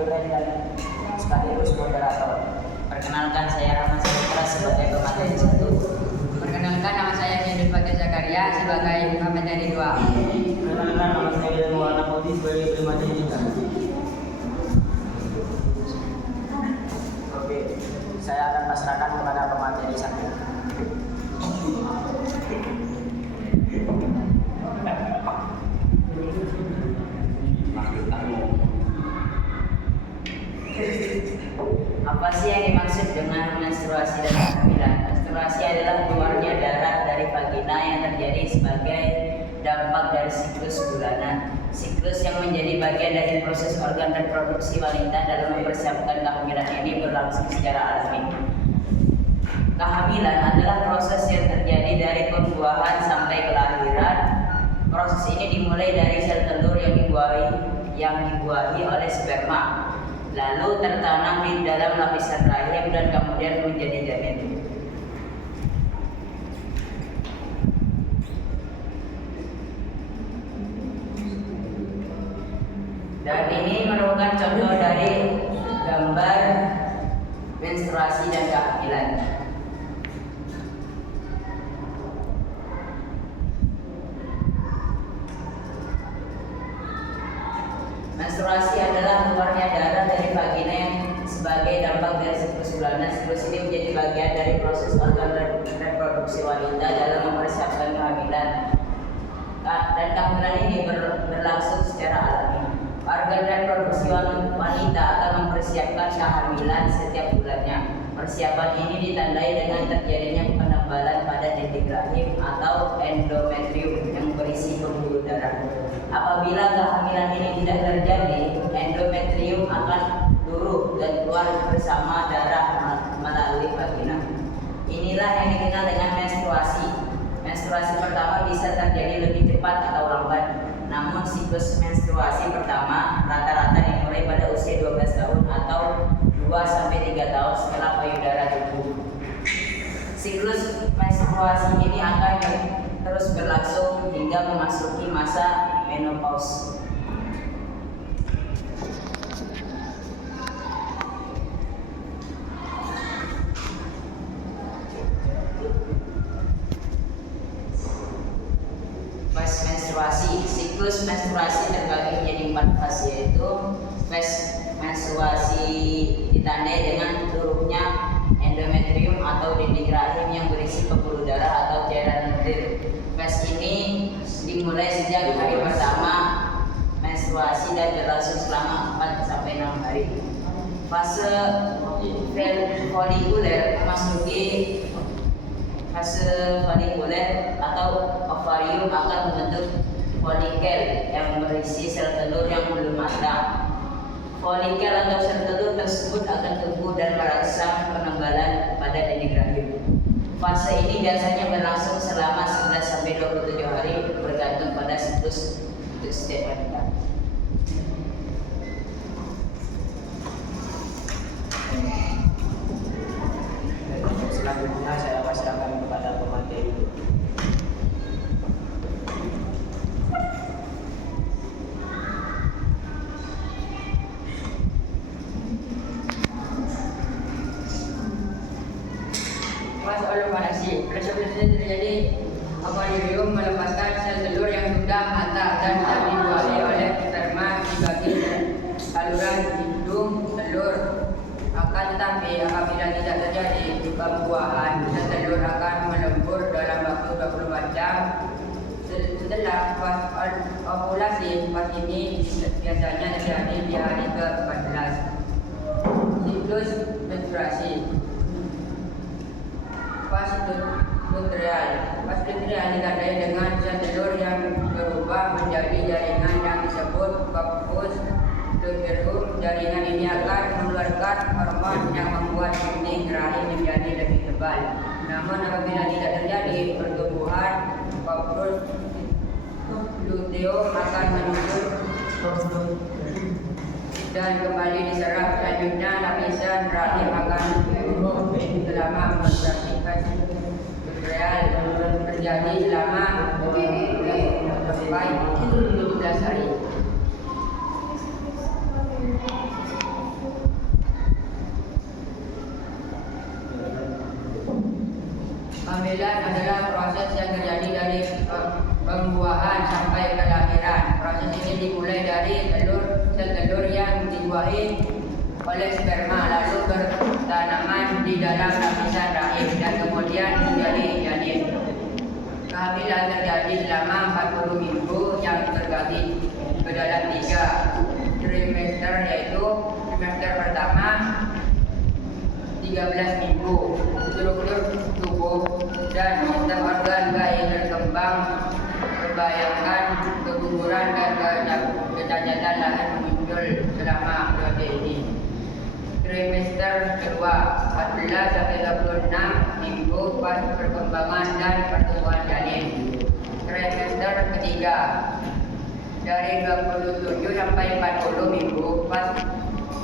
Duren dan sekaligus moderator. Perkenalkan, saya Rahman Saputra sebagai pemateri 1. Perkenalkan, nama saya Hendy Fatih Zakaria sebagai pemateri 2. Perkenalkan, nama saya William Maulana Putih sebagai pemateri 3. Oke, saya akan pasrahkan kepada pemateri 1. Apa sih yang dimaksud dengan menstruasi dan kehamilan? Menstruasi adalah keluarnya darah dari vagina yang terjadi sebagai dampak dari siklus bulanan. Siklus yang menjadi bagian dari proses organ reproduksi wanita dalam mempersiapkan kehamilan ini berlangsung secara alami. Kehamilan adalah proses yang terjadi dari pembuahan sampai kelahiran. Proses ini dimulai dari sel telur yang dibuahi oleh sperma, lalu tertanam di dalam lapisan rahim dan kemudian menjadi janin. Dan ini merupakan contoh dari gambar menstruasi dan kehamilan. Menstruasi adalah keluarnya darah dari vagina yang sebagai dampak dari siklus bulanan. Siklus ini menjadi bagian dari proses organ reproduksi wanita dalam mempersiapkan kehamilan. Dan kehamilan ini berlangsung secara alami. Organ reproduksi wanita akan mempersiapkan kehamilan setiap bulannya. Persiapan ini ditandai dengan terjadinya penebalan pada dinding rahim atau endometrium yang berisi pembuluh darah. Apabila kehamilan ini tidak terjadi, endometrium akan luruh dan keluar bersama darah melalui vagina. Inilah yang dikenal dengan menstruasi. Menstruasi pertama bisa terjadi lebih cepat atau lambat. Namun siklus menstruasi pertama rata-rata dimulai pada usia 12 tahun atau 2-3 tahun setelah payudara tumbuh. Siklus menstruasi ini akan terus berlangsung hingga memasuki masa menopause. Fase menstruasi. Siklus menstruasi terbagi menjadi 4 fase, yaitu fase menstruasi ditandai dengan turunnya endometrium atau dinding rahim yang berisi pembuluh darah atau cairan lendir. Fase ini dimulai sejak hari pertama menstruasi dan berlangsung selama 4-6 hari. Fase folikuler memasuki fase folikuler atau ovarium akan membentuk folikel yang berisi sel telur yang belum matang. Folikel atau sel telur tersebut akan tumbuh dan merangsang penebalan pada dinding rahim. Fase ini biasanya berlangsung selama 11-27 hari bergantung pada siklus untuk setiap wanita. Selanjutnya saya pasrahkan kepada pemateri. Masalah parasi. Proses terjadi ovarium melepaskan sel telur yang sudah matang dan dibuahi oleh sperma di bagian saluran hidung telur. Akan tetapi apabila tidak terjadi pembuahan, sel telur akan melebur dalam waktu 24 jam. Setelah ovulasi, fase ini biasanya terjadi di hari ke-14. Siklus menstruasi. Fase luteal. Fase luteal ditandai dengan sel telur yang berubah menjadi jaringan yang disebut corpus luteum. Jaringan ini akan mengeluarkan hormon yang membuat dinding rahim menjadi lebih tebal. Namun apabila tidak terjadi pertumbuhan, corpus luteum akan menyusut dan kembali diserap. Selanjutnya lapisan rahim akan tumbuh selama menstruasi. Fase luteal terjadi selama 12 sampai 17 hari. sampai kelahiran. Proses ini dimulai dari sel telur yang dibuahi oleh sperma lalu bertanaman di dalam lapisan rahim dan kemudian menjadi janin. Kehamilan terjadi selama 40 minggu yang terbagi ke dalam 3 trimester, yaitu trimester pertama 13 minggu, struktur tubuh dan sistem organ bayi berkembang, membayangkan keguguran dan kecacatan lahir muncul selama periode ini. Trimester kedua 14 sampai 26 minggu pas perkembangan dan pertumbuhan janin. Trimester ketiga dari 27 sampai 40 minggu pas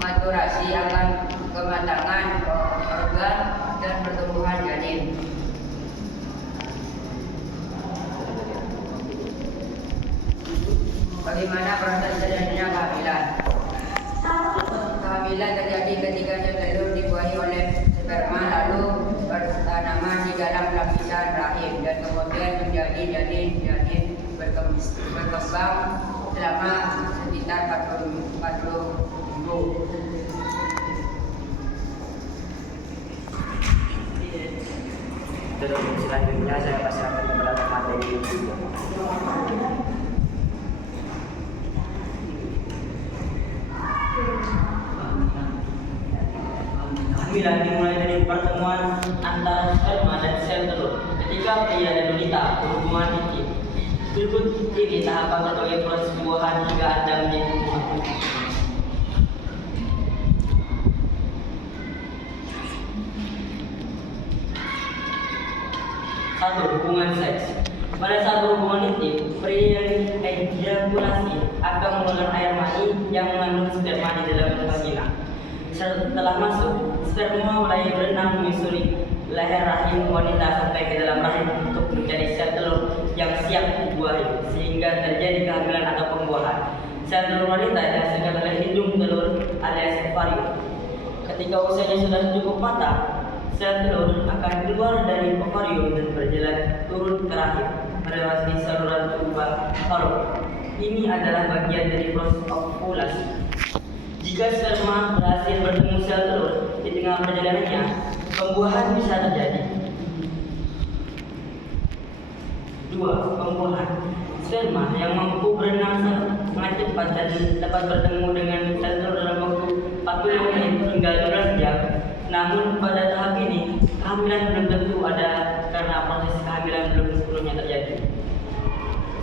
maturasi akan kematangan organ dan pertumbuhan janin. Bagaimana proses terjadinya kehamilan? Kehamilan terjadi ketika sel telur dibuahi oleh sperma lalu bertanaman di dalam lapisan rahim dan kemudian menjadi janin berkembang selama sekitar 40 minggu. Terus selanjutnya saya pasrahkan kepada materi. Kehamilan dimulai dari pertemuan antara sperma dan sel telur ketika pria dan wanita berhubungan intim. Berikut ini tahapan berbagai proses pembuahan hingga Anda menjadi buah. 1. Hubungan seks. Pada saat berhubungan intim, pria yang ejakulasi akan mengeluarkan air mani yang mengandung sperma di dalam vagina. Setelah masuk, sperma mulai berenang menyusuri leher rahim wanita sampai ke dalam rahim untuk mencari sel telur yang siap dibuahi, sehingga terjadi kehamilan atau pembuahan. Sel telur wanita dihasilkan oleh hidung telur alias ovarium. Ketika usianya sudah cukup matang, sel telur akan keluar dari ovarium dan berjalan turun ke rahim melewati saluran tuba falop. Ini adalah bagian dari proses ovulasi. Jika sperma berhasil bertemu sel telur di tengah perjalanannya, pembuahan bisa terjadi. 2. Pembuahan. Sperma yang mampu berenang sangat cepat dan dapat bertemu dengan sel telur dalam waktu 40 menit hingga 12 jam. Namun pada tahap ini, kehamilan belum tentu ada karena proses kehamilan belum sepenuhnya terjadi.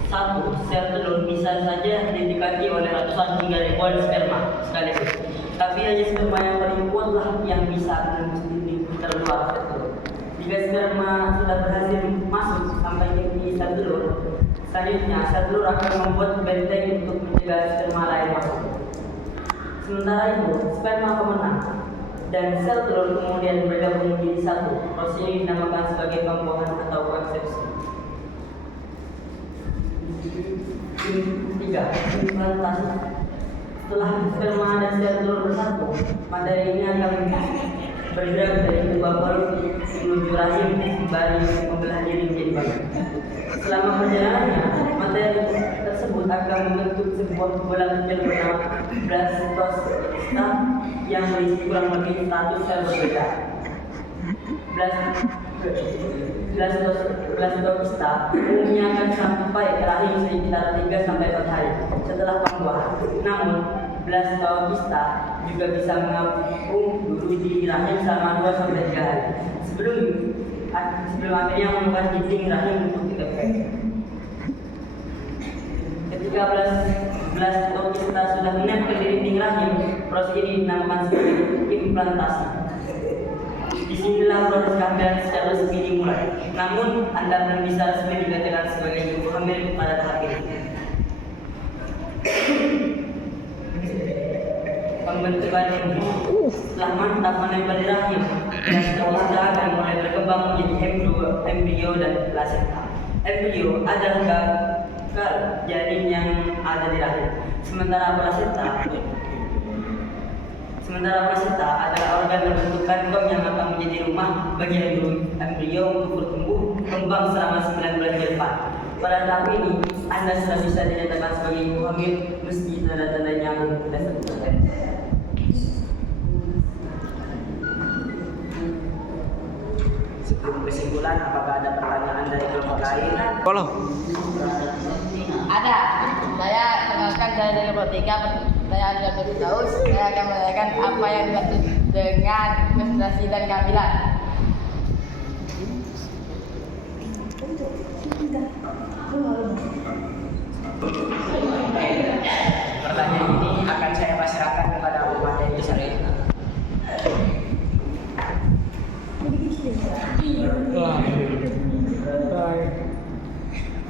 1. Sel telur bisa saja didekati oleh ratusan hingga ribuan sperma sekaligus. Tapi hanya sperma yang paling kuatlah yang bisa menembus dinding terluar sel telur. Jika sperma sudah berhasil masuk sampai di sel telur, selanjutnya sel telur akan membuat benteng untuk mencegah sperma lain masuk. Sementara itu, sperma pemenang dan sel telur kemudian bergabung menjadi satu. Proses ini dinamakan sebagai pembuahan atau konsepsi. 3. Implantasi. Setelah sperma dan sel telur bersatu, materi ini akan bergerak dari tuba falop menuju rahim sembari membelah diri menjadi bagian. Selama perjalanannya, materi tersebut akan membentuk sebuah bola kecil bernama blastocista yang berisi kurang lebih 100 sel berbeda. Blastocista umumnya akan sampai ke rahim sekitar 3-4 hari setelah pembuahan. Namun, blastocista juga bisa mengapung dulu di rahim selama 2-3 hari sebelum akhirnya menemukan dinding rahim untuk ditekan. Ketika blastocista sudah menempel di dinding rahim, proses ini dinamakan sebagai implantasi. Disinilah proses kehamilan secara resmi dimulai. Namun, Anda belum bisa resmi dikatakan sebagai ibu hamil pada tahap ini. Pembentukan embrio. Setelah mantap menempel di rahim, blastocista akan mulai berkembang menjadi embrio dan plasenta. Embrio adalah gagal janin yang ada di rahim. Sementara plasenta adalah organ berbentuk kantong yang akan menjadi rumah bagi embrio untuk bertumbuh kembang selama 9 bulan ke depan. Pada tahap ini, Anda sudah bisa dinyatakan sebagai ibu hamil meski tanda-tandanya belum kita sebutkan. Sebelum kesimpulan, apakah ada pertanyaan dari kelompok lain? Ada. Saya kenalkan saya dari Kelompok 3. Saya Anja Firdaus. Saya akan menanyakan apa yang dimaksud dengan menstruasi dan kehamilan. Pertanyaan ini akan saya pasrahkan kepada Muhammad Dewi Sari.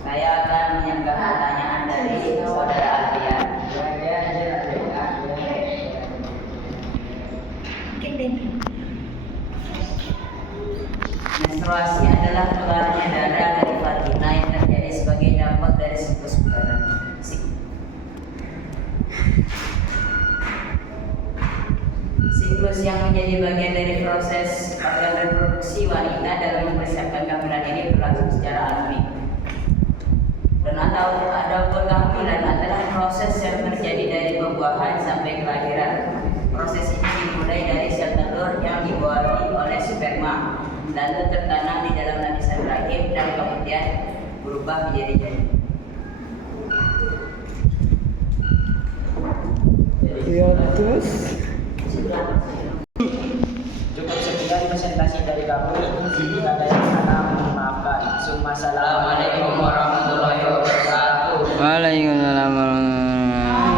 Saya akan menyanggah pertanyaan dari saudara Alfian. Menstruasi adalah keluarnya darah dari vagina yang terjadi sebagai dampak dari siklus bulanan. Siklus yang menjadi bagian dari proses organ reproduksi wanita dalam mempersiapkan kehamilan ini berlangsung secara alami. Dan adapun kehamilan adalah proses yang terjadi dari pembuahan sampai kelahiran. Proses ini dimulai dari sel telur yang dibuahi oleh sperma, lalu tertanam di dalam lapisan rahim dan kemudian berubah menjadi janin. Cukup sekian presentasi dari kami. Jika ada yang salah, mohon maafkan. Assalamualaikum warahmatullahi wabarakatuh.